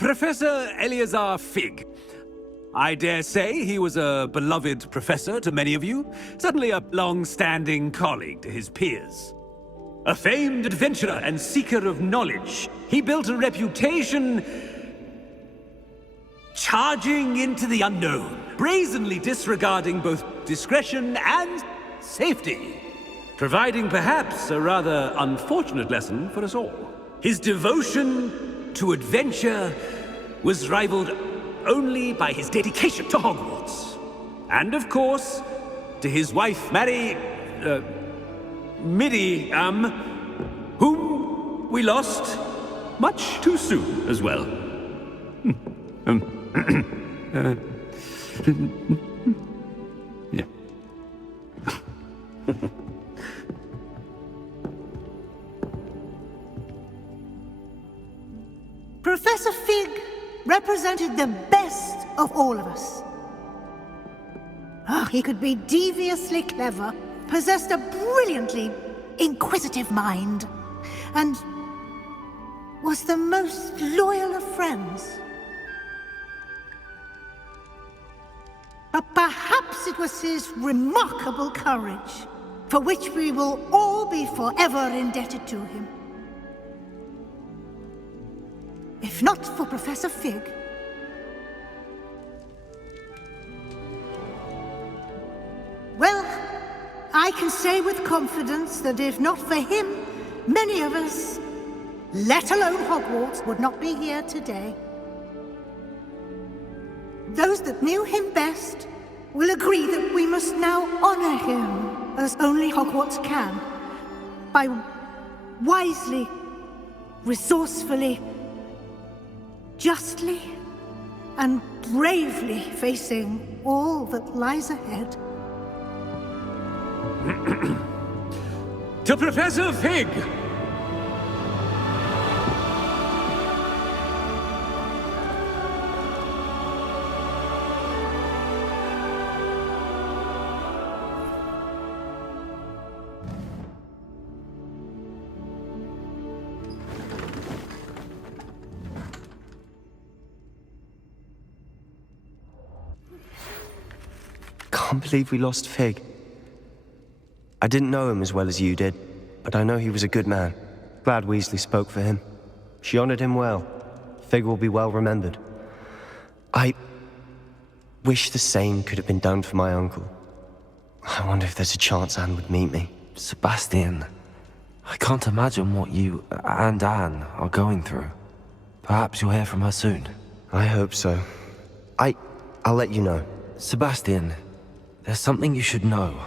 Professor Eleazar Fig. I dare say he was a beloved professor to many of you, certainly a long-standing colleague to his peers. A famed adventurer and seeker of knowledge, he built a reputation charging into the unknown, brazenly disregarding both discretion and safety, providing perhaps a rather unfortunate lesson for us all. His devotion to adventure was rivaled only by his dedication to Hogwarts. And of course, to his wife, Midi, whom we lost much too soon as well. Yeah. Professor Fig represented the best of all of us. He could be deviously clever, possessed a brilliantly inquisitive mind, and was the most loyal of friends. But perhaps it was his remarkable courage, for which we will all be forever indebted to him. If not for Professor Fig, well, I can say with confidence that if not for him, many of us, let alone Hogwarts, would not be here today. Those that knew him best will agree that we must now honor him as only Hogwarts can, by wisely, resourcefully, justly, and bravely facing all that lies ahead. To Professor Fig! Can't believe we lost Fig. I didn't know him as well as you did, but I know he was a good man. Glad Weasley spoke for him. She honored him well. Fig will be well remembered. I wish the same could have been done for my uncle. I wonder if there's a chance Anne would meet me. Sebastian, I can't imagine what you and Anne are going through. Perhaps you'll hear from her soon. I hope so. I'll let you know. Sebastian, there's something you should know.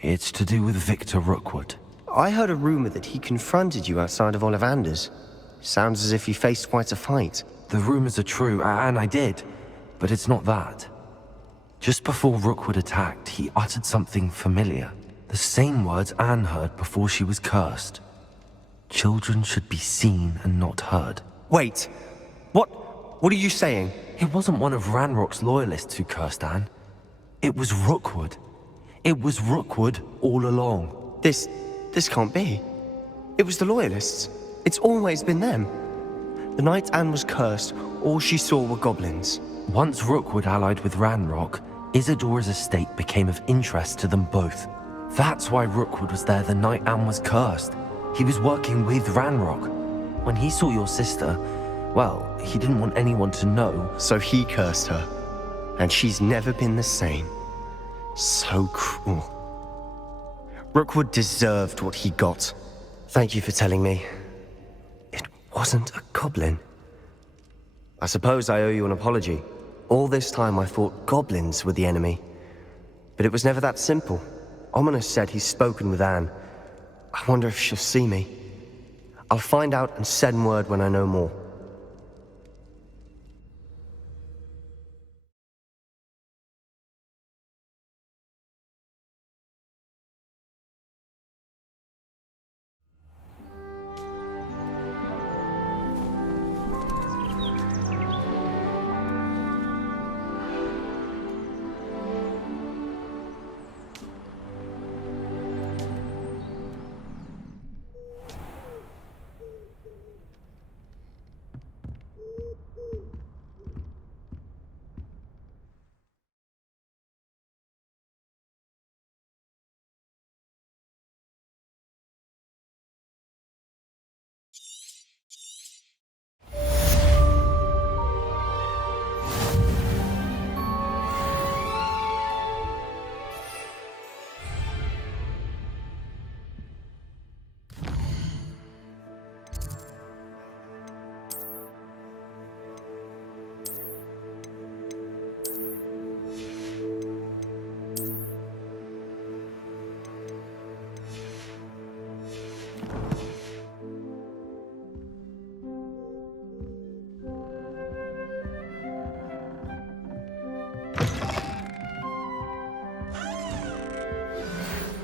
It's to do with Victor Rookwood. I heard a rumor that he confronted you outside of Ollivander's. Sounds as if he faced quite a fight. The rumors are true, and I did, but it's not that. Just before Rookwood attacked, he uttered something familiar. The same words Anne heard before she was cursed. Children should be seen and not heard. Wait, what are you saying? It wasn't one of Ranrock's loyalists who cursed Anne. It was Rookwood. It was Rookwood all along. This can't be. It was the Loyalists. It's always been them. The night Anne was cursed, all she saw were goblins. Once Rookwood allied with Ranrock, Isadora's estate became of interest to them both. That's why Rookwood was there the night Anne was cursed. He was working with Ranrock. When he saw your sister, well, he didn't want anyone to know. So he cursed her. And she's never been the same. So cruel. Rookwood deserved what he got. Thank you for telling me. It wasn't a goblin. I suppose I owe you an apology. All this time I thought goblins were the enemy. But it was never that simple. Ominous said he's spoken with Anne. I wonder if she'll see me. I'll find out and send word when I know more.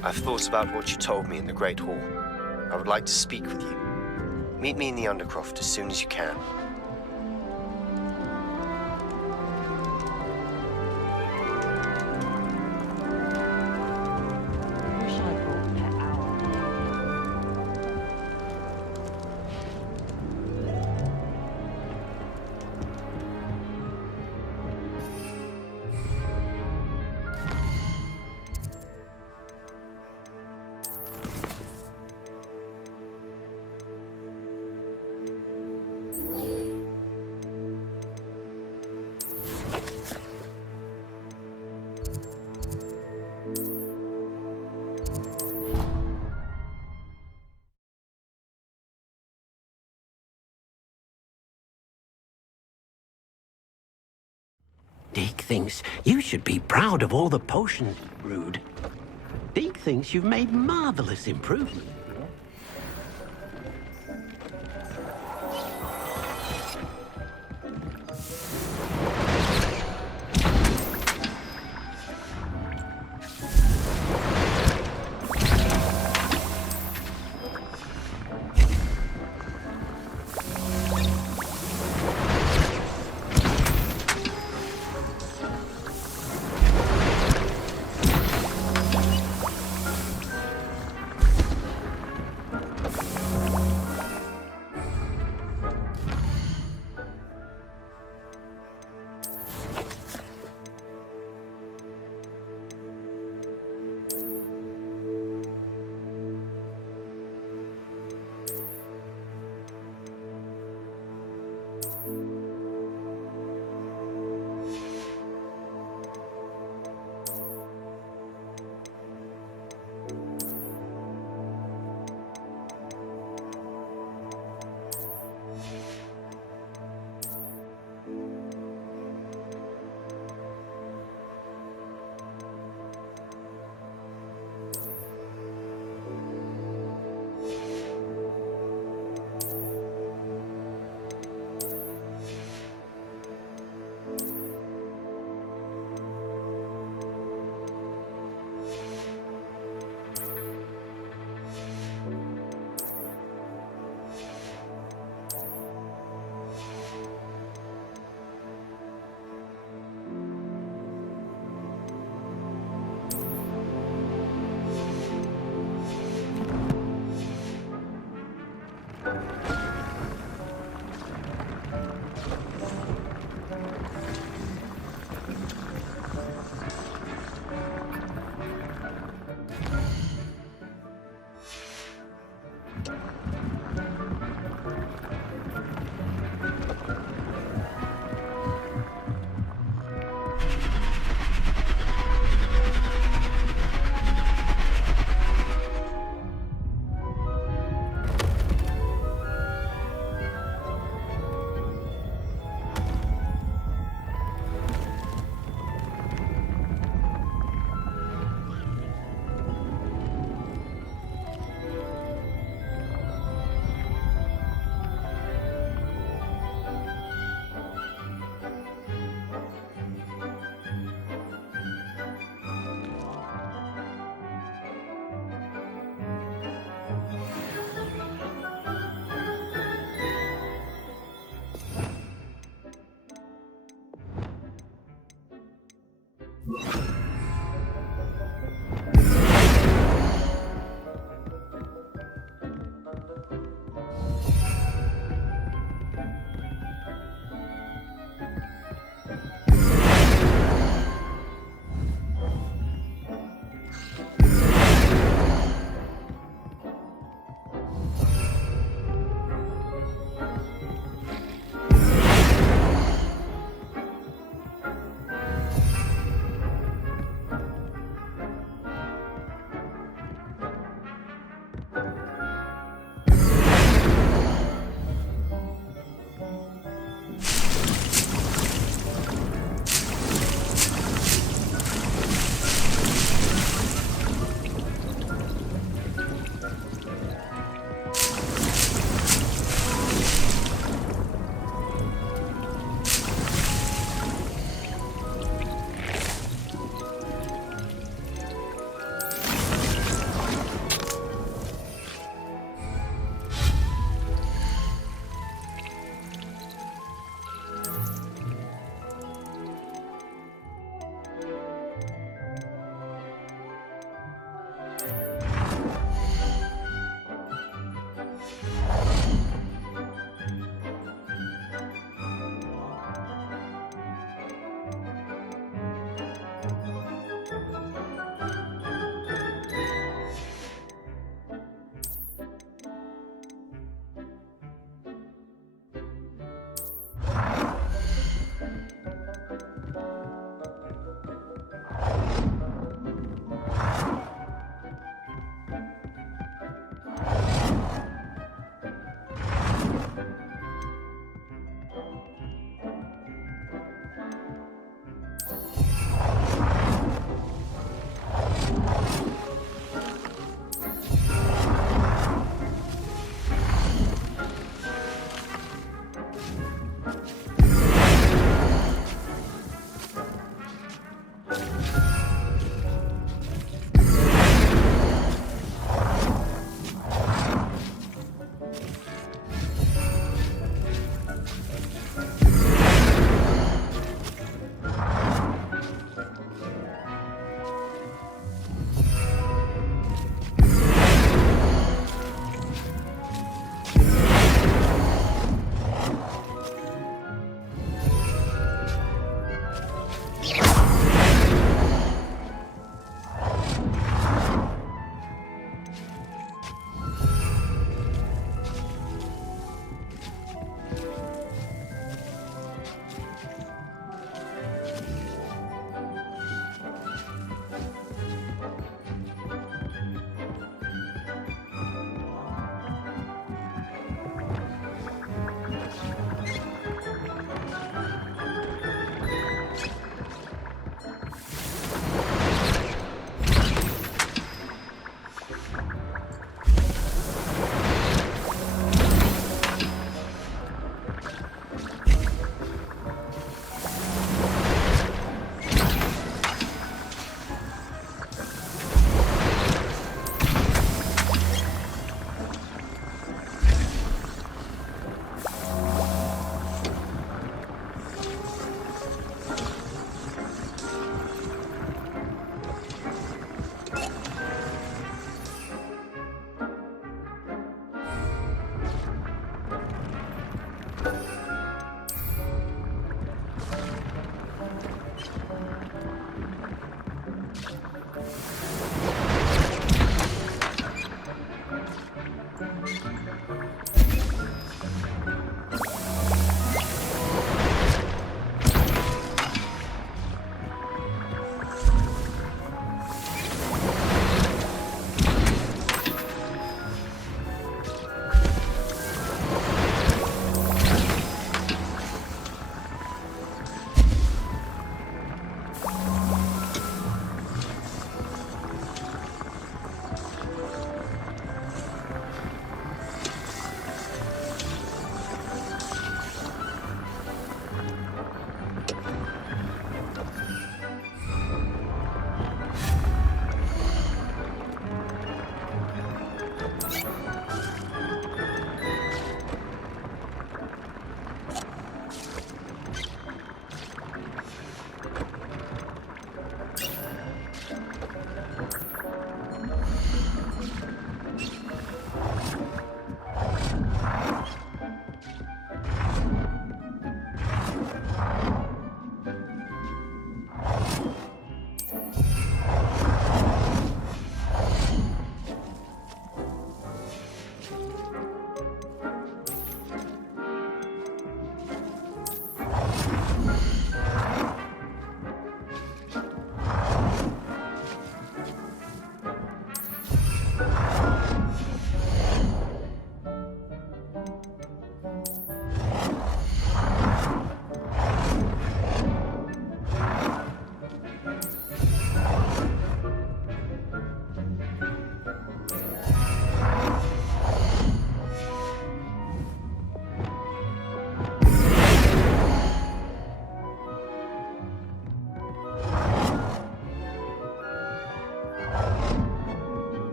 I've thought about what you told me in the Great Hall. I would like to speak with you. Meet me in the Undercroft as soon as you can. Deke thinks you should be proud of all the potions you've brewed. Deke thinks you've made marvelous improvements.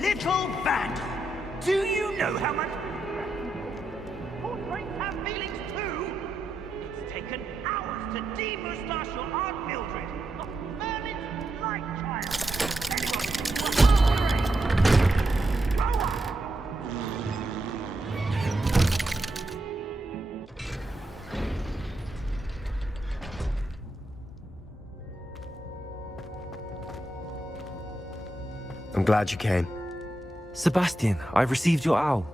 Little vandal! Do you know how much... Portraits have feelings too! It's taken hours to de-moustache your Aunt Mildred, a Merlin's light child! Anyone, grow up! I'm glad you came. Sebastian, I've received your owl.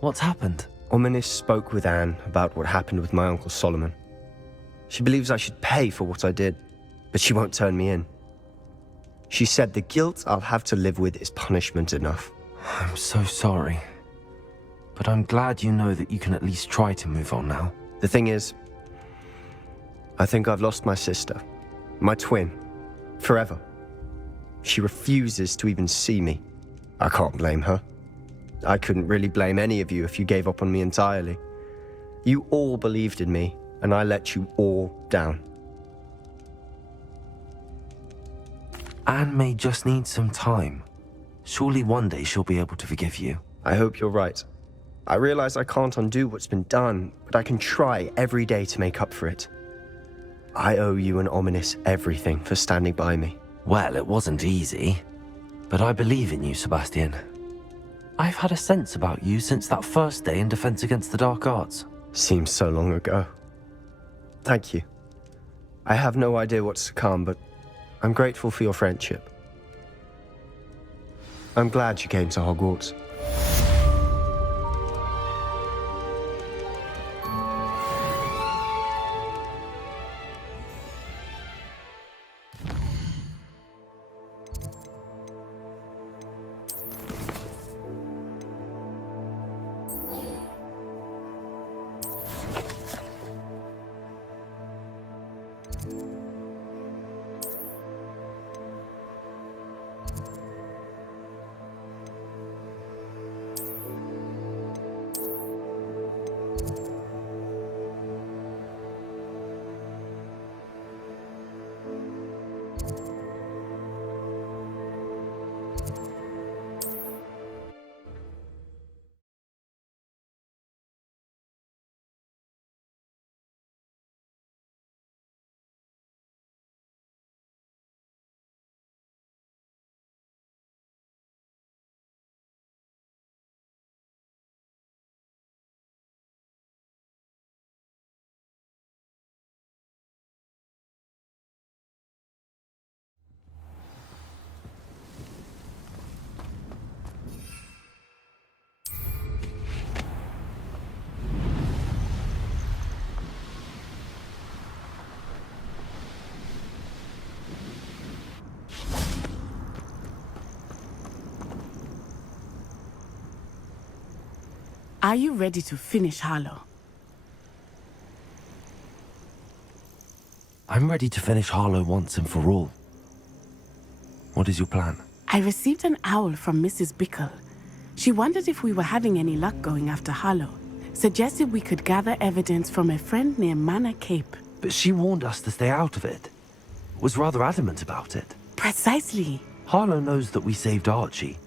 What's happened? Ominis spoke with Anne about what happened with my Uncle Solomon. She believes I should pay for what I did, but she won't turn me in. She said the guilt I'll have to live with is punishment enough. I'm so sorry. But I'm glad you know that you can at least try to move on now. The thing is, I think I've lost my sister, my twin, forever. She refuses to even see me. I can't blame her. I couldn't really blame any of you if you gave up on me entirely. You all believed in me, and I let you all down. Anne may just need some time. Surely one day she'll be able to forgive you. I hope you're right. I realize I can't undo what's been done, but I can try every day to make up for it. I owe you and Ominis everything for standing by me. Well, it wasn't easy. But I believe in you, Sebastian. I've had a sense about you since that first day in Defense Against the Dark Arts. Seems so long ago. Thank you. I have no idea what's to come, but I'm grateful for your friendship. I'm glad you came to Hogwarts. Are you ready to finish Harlow? I'm ready to finish Harlow once and for all. What is your plan? I received an owl from Mrs. Bickle. She wondered if we were having any luck going after Harlow. Suggested we could gather evidence from a friend near Manor Cape. But she warned us to stay out of it. Was rather adamant about it. Precisely. Harlow knows that we saved Archie,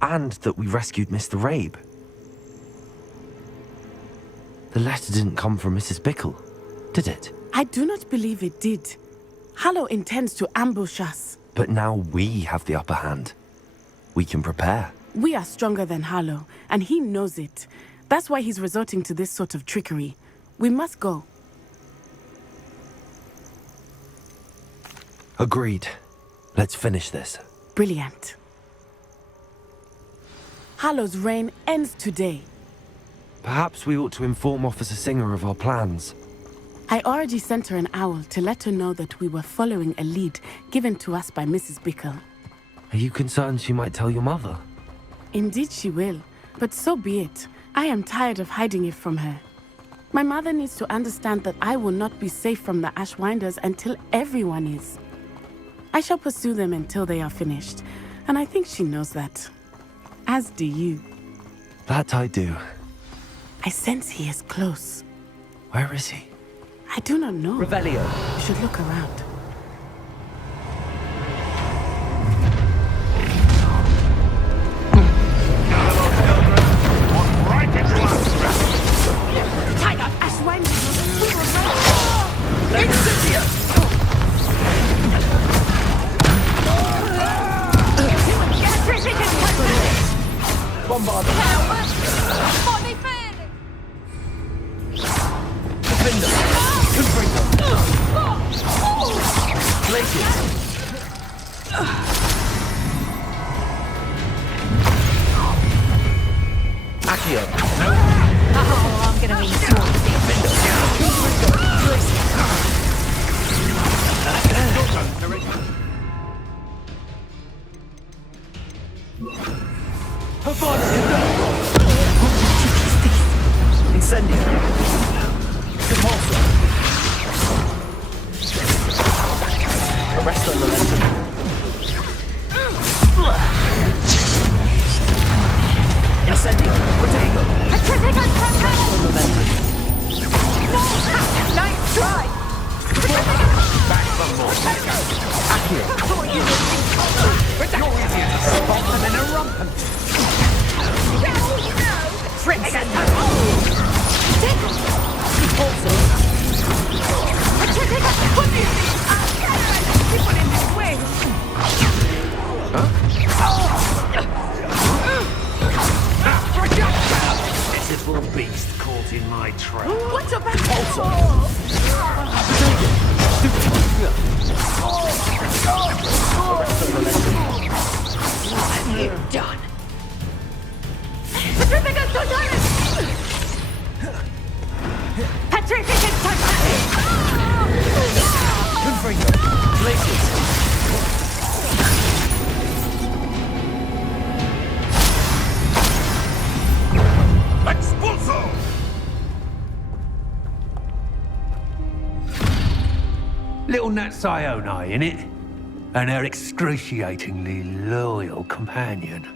and that we rescued Mr. Rabe. The letter didn't come from Mrs. Bickle, did it? I do not believe it did. Harlow intends to ambush us. But now we have the upper hand. We can prepare. We are stronger than Harlow, and he knows it. That's why he's resorting to this sort of trickery. We must go. Agreed. Let's finish this. Brilliant. Harlow's reign ends today. Perhaps we ought to inform Officer Singer of our plans. I already sent her an owl to let her know that we were following a lead given to us by Mrs. Bickle. Are you concerned she might tell your mother? Indeed she will, but so be it. I am tired of hiding it from her. My mother needs to understand that I will not be safe from the Ashwinders until everyone is. I shall pursue them until they are finished, and I think she knows that. As do you. That I do. I sense he is close. Where is he? I do not know. Revelio. We should look around. Tiger, Ashwinders! We will run! Incendio! Bombard. Defender. Confringo. Glaciers. Accio. Oh, I'm gonna need swords. Incendio. Repulsor. Arresto momentum. Incendio. Protego. Momentum. Nice try! Back from more. Accio. You're easier to spot than in a rumpant. Pitiful beast caught in my trap. What's up? What have you done? Petrificus Touchdown! Confringo. Glaciers. Expulso! Little Nat Sione, innit? And her excruciatingly loyal companion.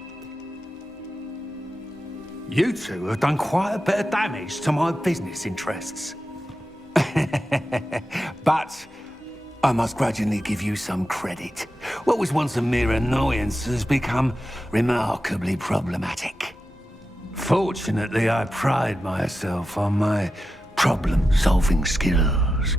You two have done quite a bit of damage to my business interests. But I must grudgingly give you some credit. What was once a mere annoyance has become remarkably problematic. Fortunately, I pride myself on my problem-solving skills.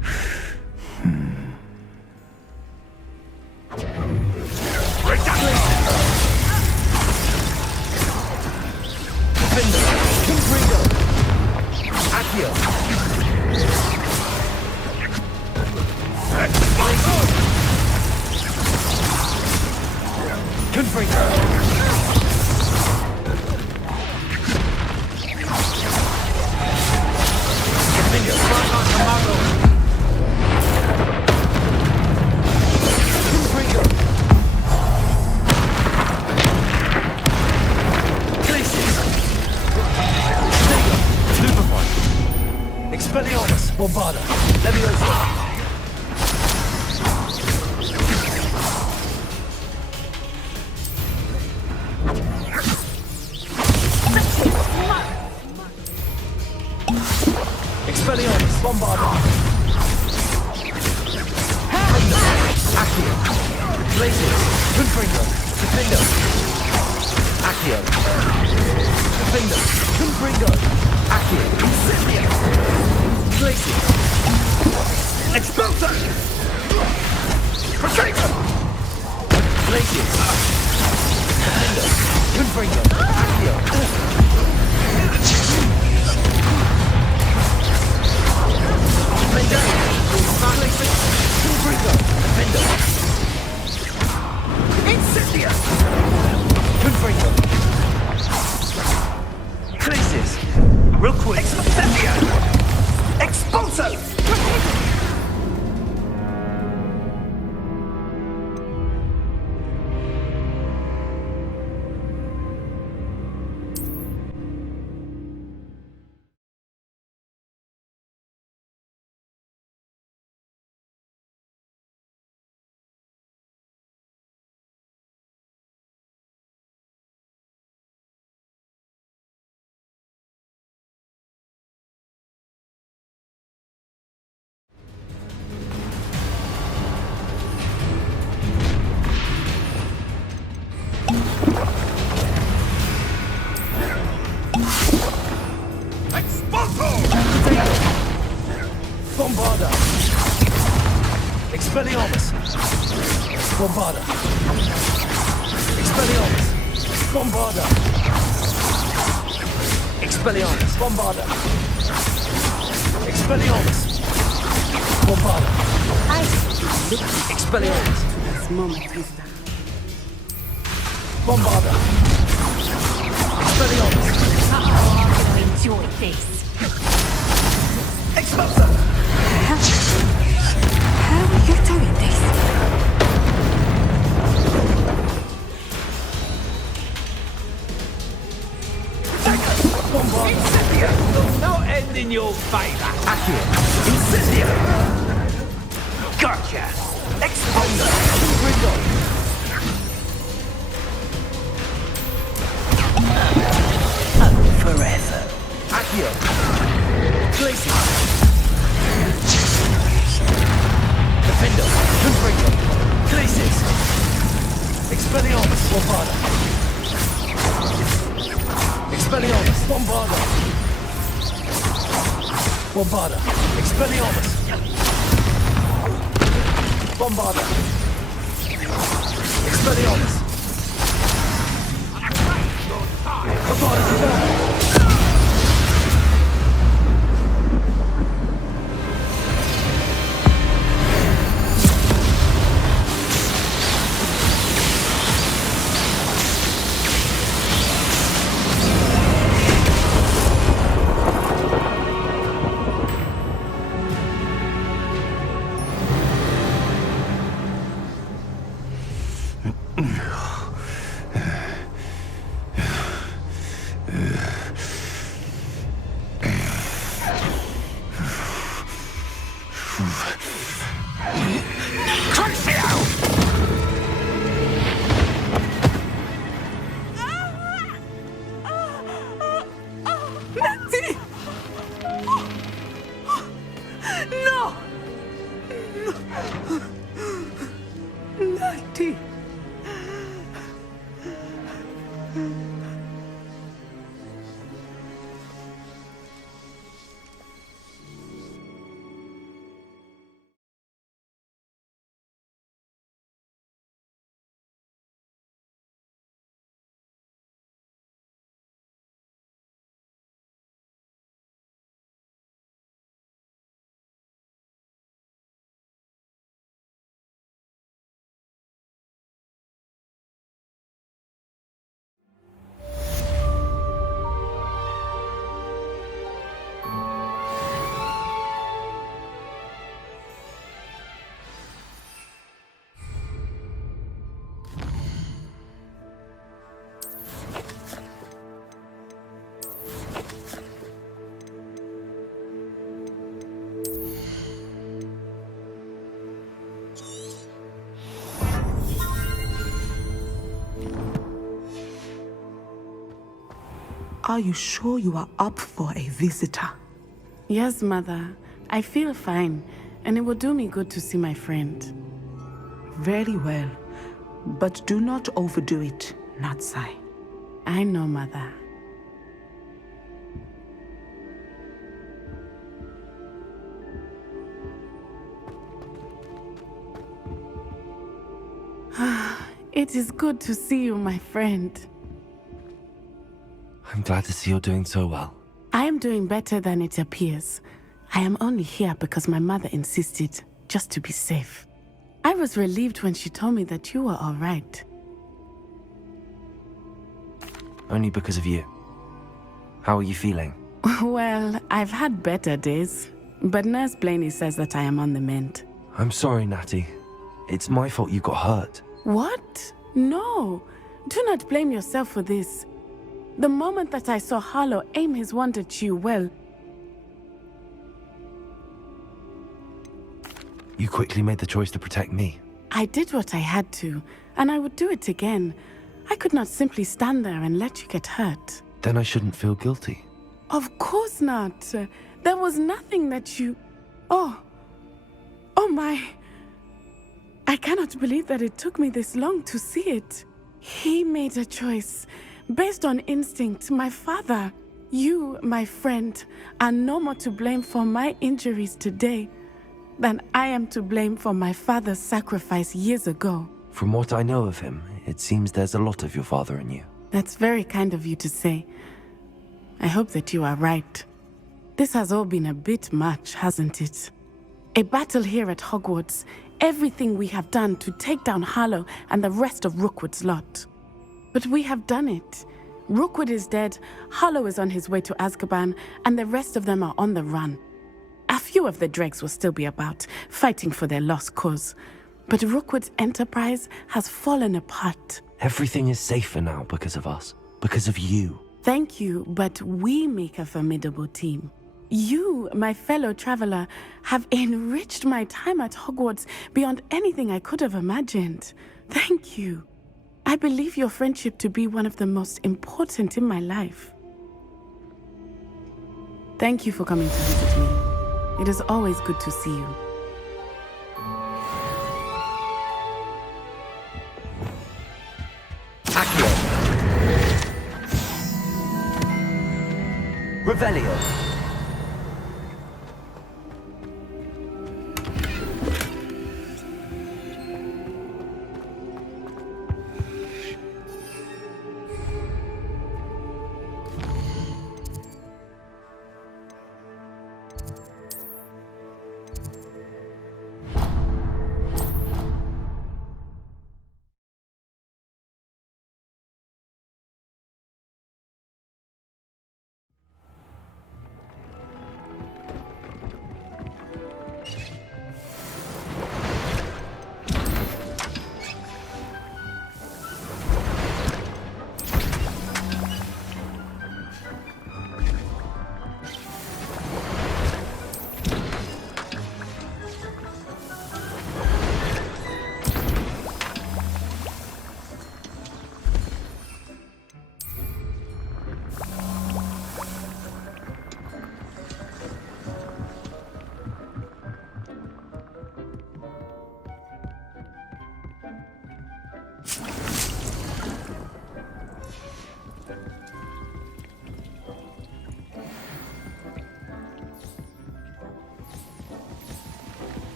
Bombarda. Leviosa. Expelliarmus. Bombarda. Accio. Glacius. Confringo. Defendo. Accio. Defendo. Confringo. Accio. Incendia. Glacius. Expulsor. Protector. Glacius. Defendo. Confringo. Accio. Defender. Glacius. Confringo. Defendo. Incendia. Confringo. Glacius. Real quick. Incendia. Expulso. Bombarda. Expelliarmus. Bombarda. Expelliarmus. Bombarda. Expelliarmus. Bombarda. Expelliarmus. Bombarda. Expelliarmus. This moment is done. Bombarda. Expelliarmus. I'm gonna enjoy this. Expulsor. How are you doing this? Bombarda. Incendia. No end in your favor. Accio. Incendia. Gotcha. Expulsor. Ringo. Forever. Accio. Glacius. Defendo. Confringo. Glacius. Expelliarmus. Bombarda. Expelliarmus. Bombarda. Bombarda. Expelliarmus. Bombarda. Expelliarmus. Bombarda. Are you sure you are up for a visitor? Yes, Mother. I feel fine, and it will do me good to see my friend. Very well. But do not overdo it, Natsai. I know, Mother. It is good to see you, my friend. I'm glad to see you're doing so well. I am doing better than it appears. I am only here because my mother insisted, just to be safe. I was relieved when she told me that you were all right. Only because of you. How are you feeling? Well, I've had better days, but Nurse Blaney says that I am on the mend. I'm sorry, Natty. It's my fault you got hurt. What? No. Do not blame yourself for this. The moment that I saw Harlow aim his wand at you, well... You quickly made the choice to protect me. I did what I had to, and I would do it again. I could not simply stand there and let you get hurt. Then I shouldn't feel guilty. Of course not. There was nothing that you... Oh my... I cannot believe that it took me this long to see it. He made a choice, based on instinct. My father, you, my friend, are no more to blame for my injuries today than I am to blame for my father's sacrifice years ago. From what I know of him, it seems there's a lot of your father in you. That's very kind of you to say. I hope that you are right. This has all been a bit much, hasn't it? A battle here at Hogwarts, everything we have done to take down Harlow and the rest of Rookwood's lot. But we have done it. Rookwood is dead, Harlow is on his way to Azkaban, and the rest of them are on the run. A few of the dregs will still be about, fighting for their lost cause. But Rookwood's enterprise has fallen apart. Everything is safer now because of us. Because of you. Thank you, but we make a formidable team. You, my fellow traveler, have enriched my time at Hogwarts beyond anything I could have imagined. Thank you. I believe your friendship to be one of the most important in my life. Thank you for coming to visit me. It is always good to see you. Accio. Revelio.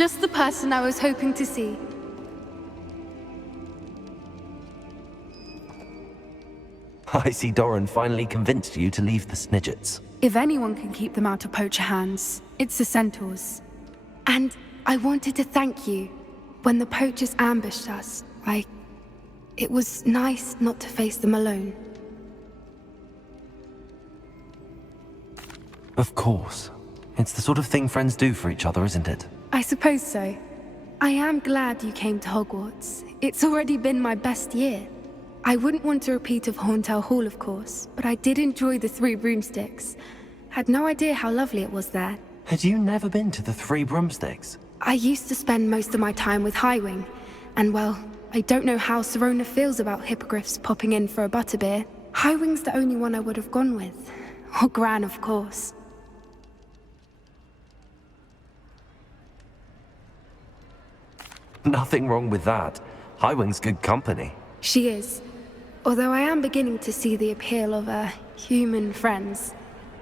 Just the person I was hoping to see. I see Doran finally convinced you to leave the Snidgets. If anyone can keep them out of poacher hands, it's the centaurs. And I wanted to thank you. When the poachers ambushed us, it was nice not to face them alone. Of course. It's the sort of thing friends do for each other, isn't it? I suppose so. I am glad you came to Hogwarts. It's already been my best year. I wouldn't want a repeat of Horntail Hall, of course, but I did enjoy the Three Broomsticks. Had no idea how lovely it was there. Had you never been to the Three Broomsticks? I used to spend most of my time with Highwing, and well, I don't know how Serona feels about hippogriffs popping in for a butterbeer. Highwing's the only one I would have gone with. Or Gran, of course. Nothing wrong with that. Highwing's good company. She is. Although I am beginning to see the appeal of human friends.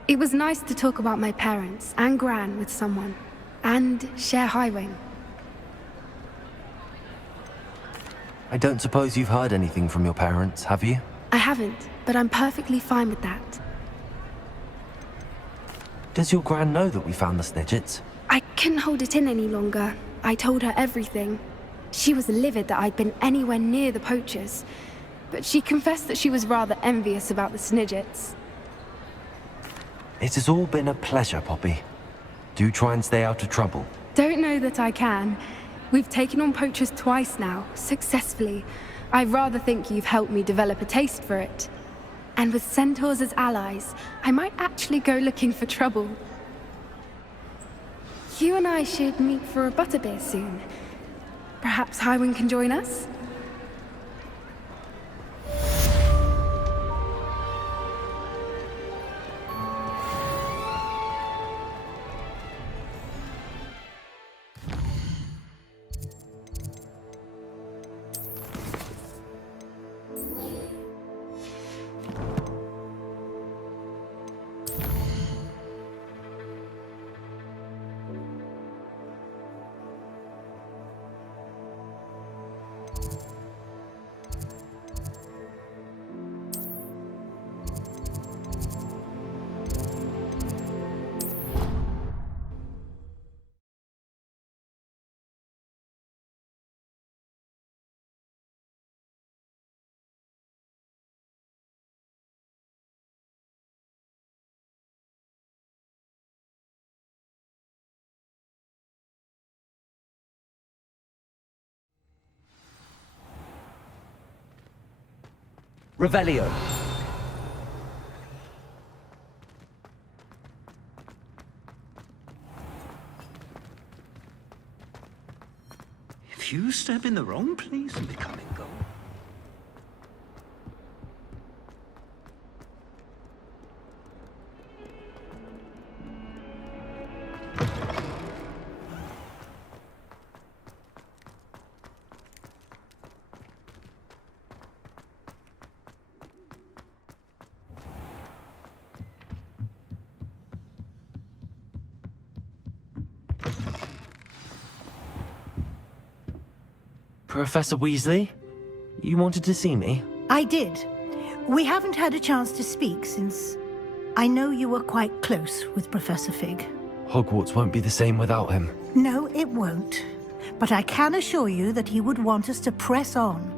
It was nice to talk about my parents and Gran with someone. And share Highwing. I don't suppose you've heard anything from your parents, have you? I haven't, but I'm perfectly fine with that. Does your Gran know that we found the Snidgets? I couldn't hold it in any longer. I told her everything. She was livid that I'd been anywhere near the poachers, but she confessed that she was rather envious about the Snidgets. It has all been a pleasure, Poppy. Do try and stay out of trouble. Don't know that I can. We've taken on poachers twice now, successfully. I rather think you've helped me develop a taste for it. And with centaurs as allies, I might actually go looking for trouble. You and I should meet for a butterbeer soon. Perhaps Highwing can join us? Revelio. If you step in the wrong place and become gold. Professor Weasley? You wanted to see me? I did. We haven't had a chance to speak since I know you were quite close with Professor Fig. Hogwarts won't be the same without him. No, it won't. But I can assure you that he would want us to press on,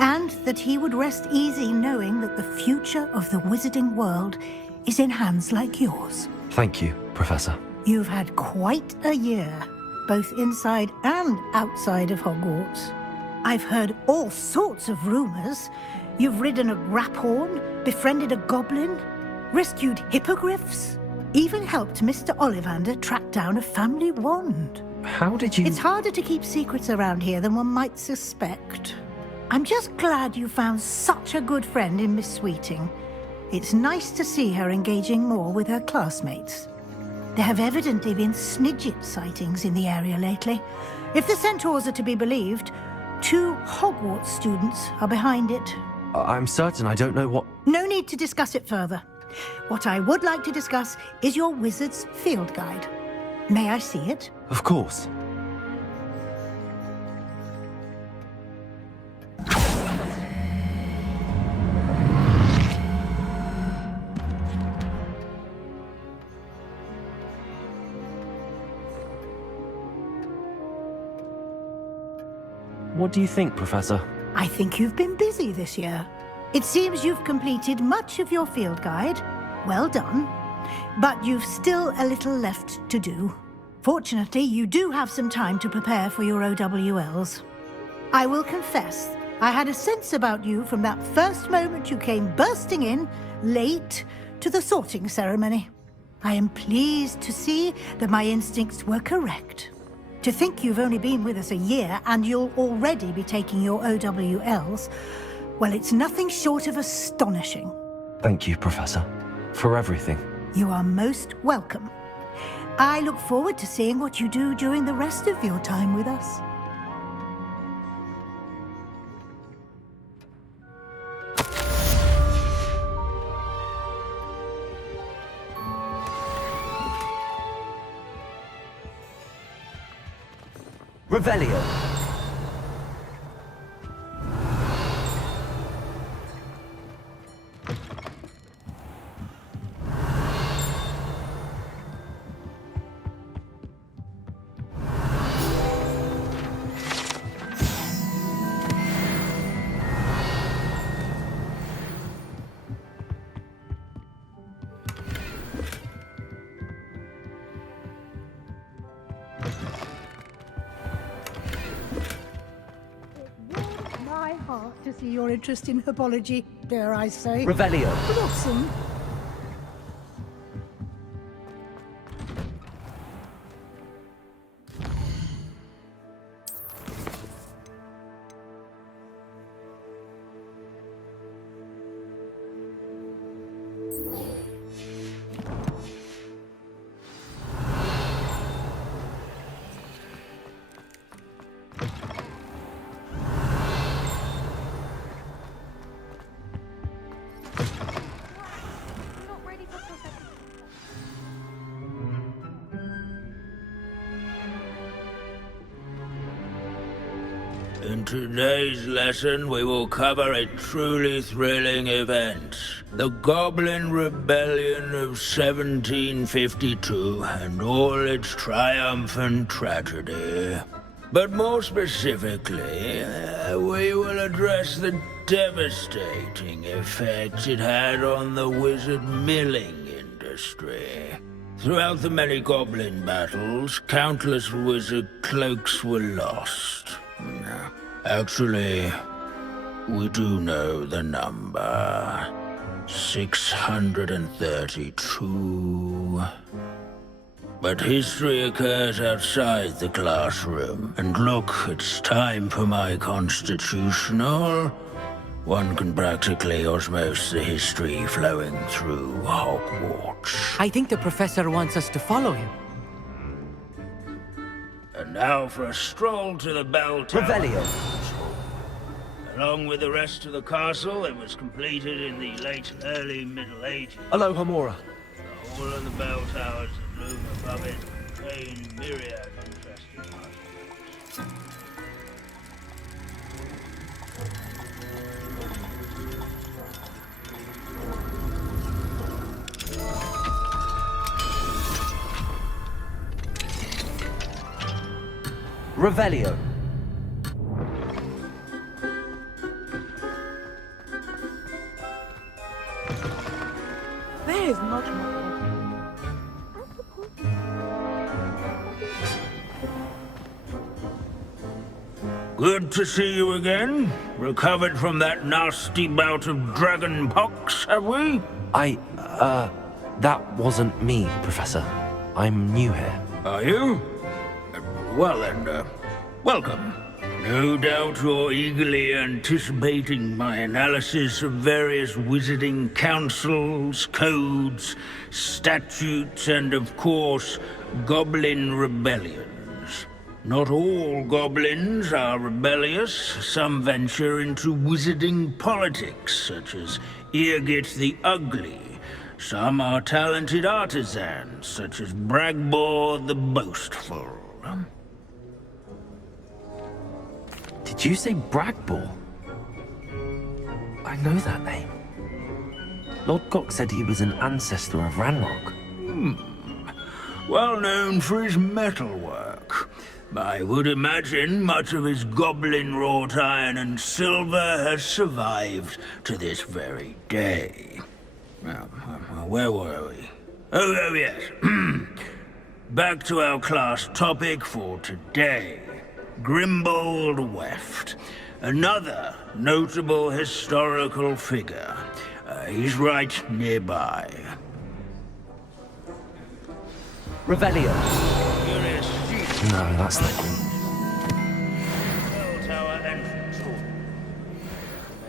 and that he would rest easy knowing that the future of the wizarding world is in hands like yours. Thank you, Professor. You've had quite a year, both inside and outside of Hogwarts. I've heard all sorts of rumors. You've ridden a Graphorn, befriended a goblin, rescued hippogriffs, even helped Mr. Ollivander track down a family wand. How did you... It's harder to keep secrets around here than one might suspect. I'm just glad you found such a good friend in Miss Sweeting. It's nice to see her engaging more with her classmates. There have evidently been Snidget sightings in the area lately. If the centaurs are to be believed, 2 Hogwarts students are behind it. I'm certain I don't know what... No need to discuss it further. What I would like to discuss is your wizard's field guide. May I see it? Of course. What do you think, Professor? I think you've been busy this year. It seems you've completed much of your field guide. Well done. But you've still a little left to do. Fortunately, you do have some time to prepare for your OWLs. I will confess, I had a sense about you from that first moment you came bursting in, late, to the sorting ceremony. I am pleased to see that my instincts were correct. To think you've only been with us a year and you'll already be taking your OWLs, well, it's nothing short of astonishing. Thank you, Professor, for everything. You are most welcome. I look forward to seeing what you do during the rest of your time with us. Revelio. My heart to see your interest in herbology, dare I say. Revelio. Blossom. In today's lesson, we will cover a truly thrilling event. The Goblin Rebellion of 1752 and all its triumphant tragedy. But more specifically, we will address the devastating effects it had on the wizard milling industry. Throughout the many goblin battles, countless wizard cloaks were lost. Actually, we do know the number. 632. But history occurs outside the classroom. And look, it's time for my constitutional. One can practically osmose the history flowing through Hogwarts. I think the professor wants us to follow him. And now for a stroll to the bell tower. Revelio. Along with the rest of the castle, it was completed in the early Middle Ages. Aloha Mora. The hall and the bell towers that loom above it contain myriad interesting Revelio. There is not more. Good to see you again. Recovered from that nasty bout of dragon pox, have we? That wasn't me, Professor. I'm new here. Are you? Well then, welcome. No doubt you're eagerly anticipating my analysis of various wizarding councils, codes, statutes, and of course, goblin rebellions. Not all goblins are rebellious. Some venture into wizarding politics, such as Irgit the Ugly. Some are talented artisans, such as Bragbor the Boastful. Did you say Bragbor? I know that name. Lord Gok said he was an ancestor of Ranrock. Well known for his metalwork. I would imagine much of his goblin-wrought iron and silver has survived to this very day. Now, where were we? Oh yes. Back to our class topic for today. Grimbold Weft. Another notable historical figure. He's right nearby. Revelio. No, that's the... Bell Tower entrance hall.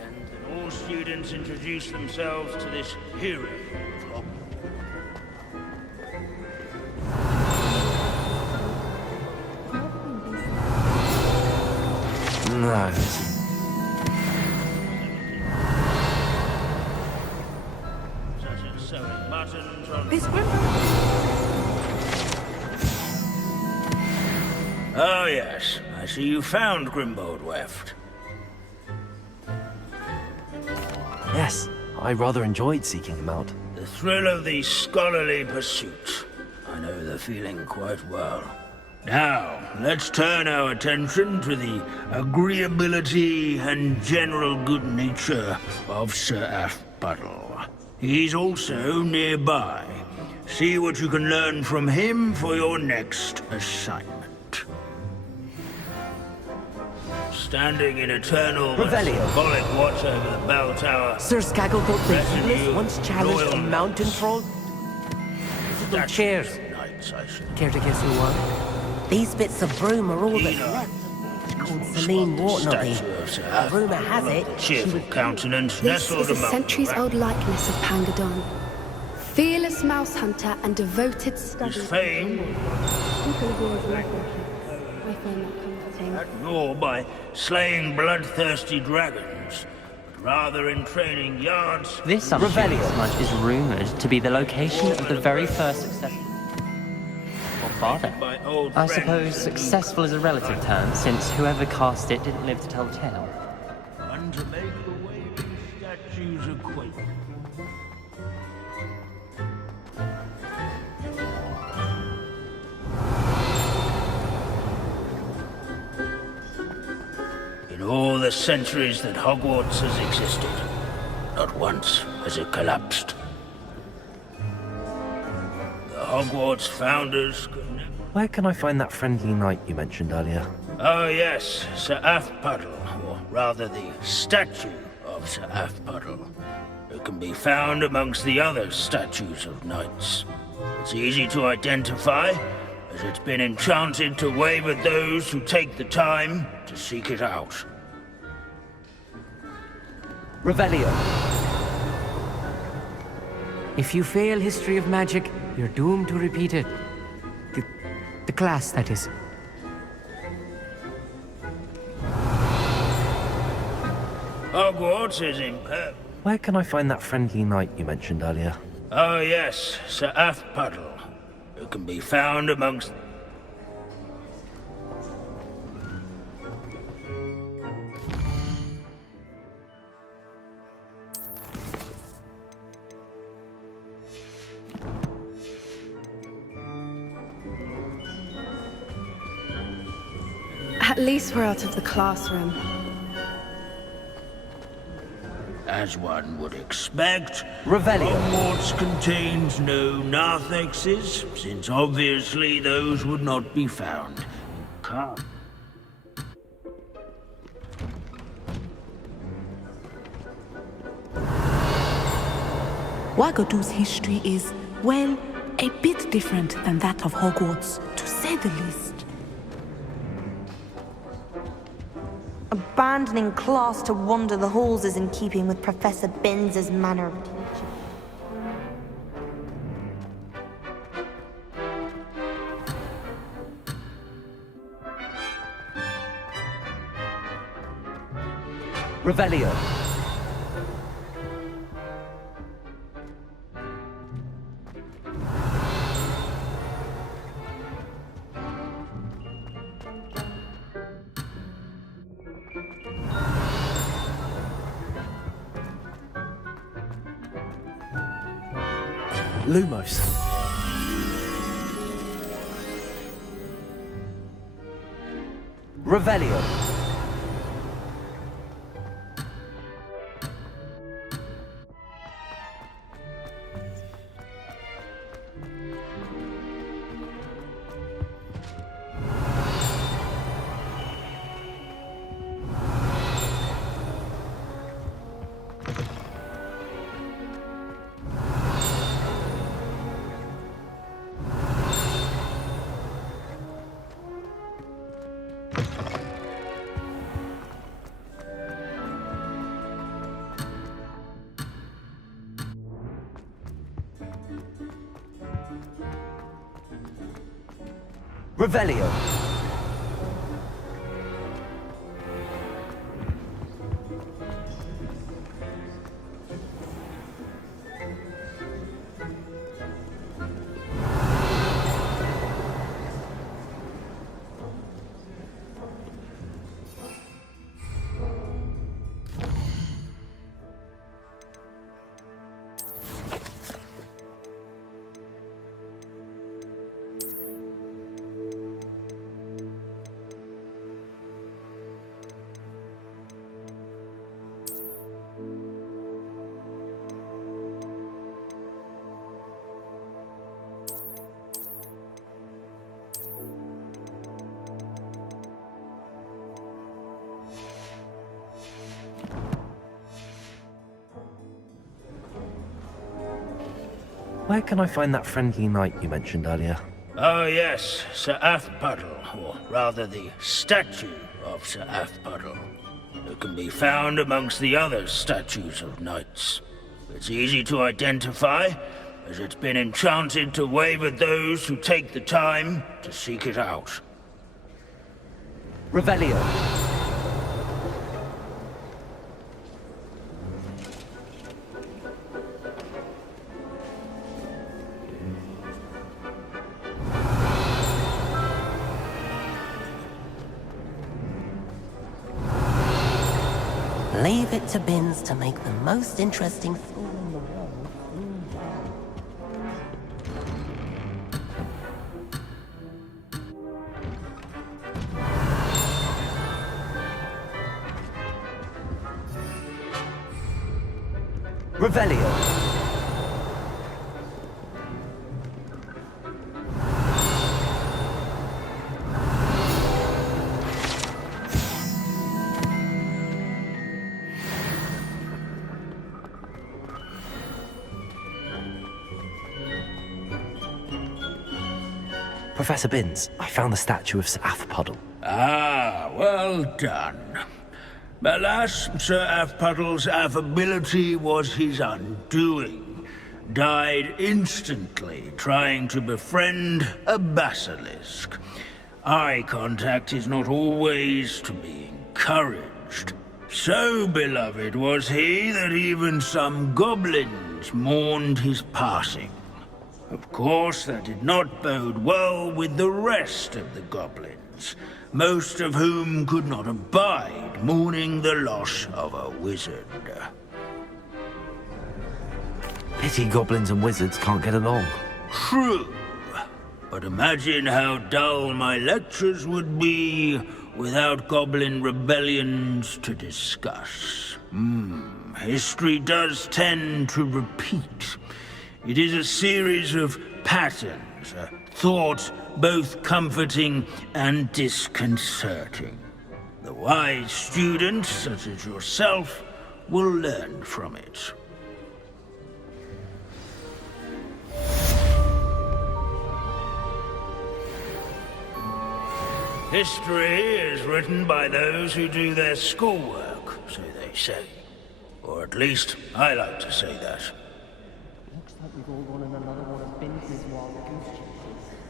And all students introduce themselves to this hero of Hogwarts. No. Such as sewing buttons on... This room? Oh yes, I see you found Grimbold Weft. Yes, I rather enjoyed seeking him out. The thrill of the scholarly pursuit. I know the feeling quite well. Now, let's turn our attention to the agreeability and general good nature of Sir Aphbuttle. He's also nearby. See what you can learn from him for your next assignment. Standing in eternal symbolic watch over the bell tower. Sir Scagglethorpe the Heedless once challenged a Royal mountain troll. Little chairs. Knights, I should Care to guess who won? These bits of broom are all that's left. It's called Celine Wartnobby. Rumour has it she cheerful countenance This nestled is a among centuries-old likeness of Pangadon. Fearless mouse hunter and devoted study. his fame, I find that comforting. nor by slaying bloodthirsty dragons, but rather in training yards. This smudge is rumoured to be the location of the very first successful father. by old I friends suppose successful is a relative term, since whoever cast it didn't live to tell the tale. and to make the waving statues acquaint. In all the centuries that Hogwarts has existed, not once has it collapsed. The Hogwarts founders could never... Where can I find that friendly knight you mentioned earlier? Oh yes, Sir Aphbuttle, or rather the statue of Sir Aphbuttle. It can be found amongst the other statues of knights. It's easy to identify, as it's been enchanted to wave at those who take the time to seek it out. Revelio. If you fail history of magic, you're doomed to repeat it. The class, that is. Hogwarts is impervious. Where can I find that friendly knight you mentioned earlier? Oh yes, Sir Aphbuttle. It can be found amongst... At least we're out of the classroom. As one would expect, Revelio. Hogwarts contains no narthexes, since obviously those would not be found. Can't. Wagadu's history is, well, a bit different than that of Hogwarts, to say the least. Abandoning class to wander the halls is in keeping with Professor Binns' manner of teaching. Revelio. Lumos. Revelio. Revelio. Where can I find that friendly knight you mentioned earlier? Oh yes, Sir Athpuddle, or rather the statue of Sir Athpuddle. It can be found amongst the other statues of knights. It's easy to identify, as it's been enchanted to wave at those who take the time to seek it out. Revelio. Leave it to Bins to make the most interesting fool in the world. Revelio. Professor Binns, I found the statue of Sir Athpuddle. Ah, well done. Alas, Sir Athpuddle's affability was his undoing. Died instantly trying to befriend a basilisk. Eye contact is not always to be encouraged. So beloved was he that even some goblins mourned his passing. Of course, that did not bode well with the rest of the goblins, most of whom could not abide mourning the loss of a wizard. Pity goblins and wizards can't get along. True. But imagine how dull my lectures would be without goblin rebellions to discuss. History does tend to repeat. It is a series of patterns, a thought both comforting and disconcerting. The wise student, such as yourself, will learn from it. History is written by those who do their schoolwork, so they say. Or at least, I like to say that. Looks like we've all gone in another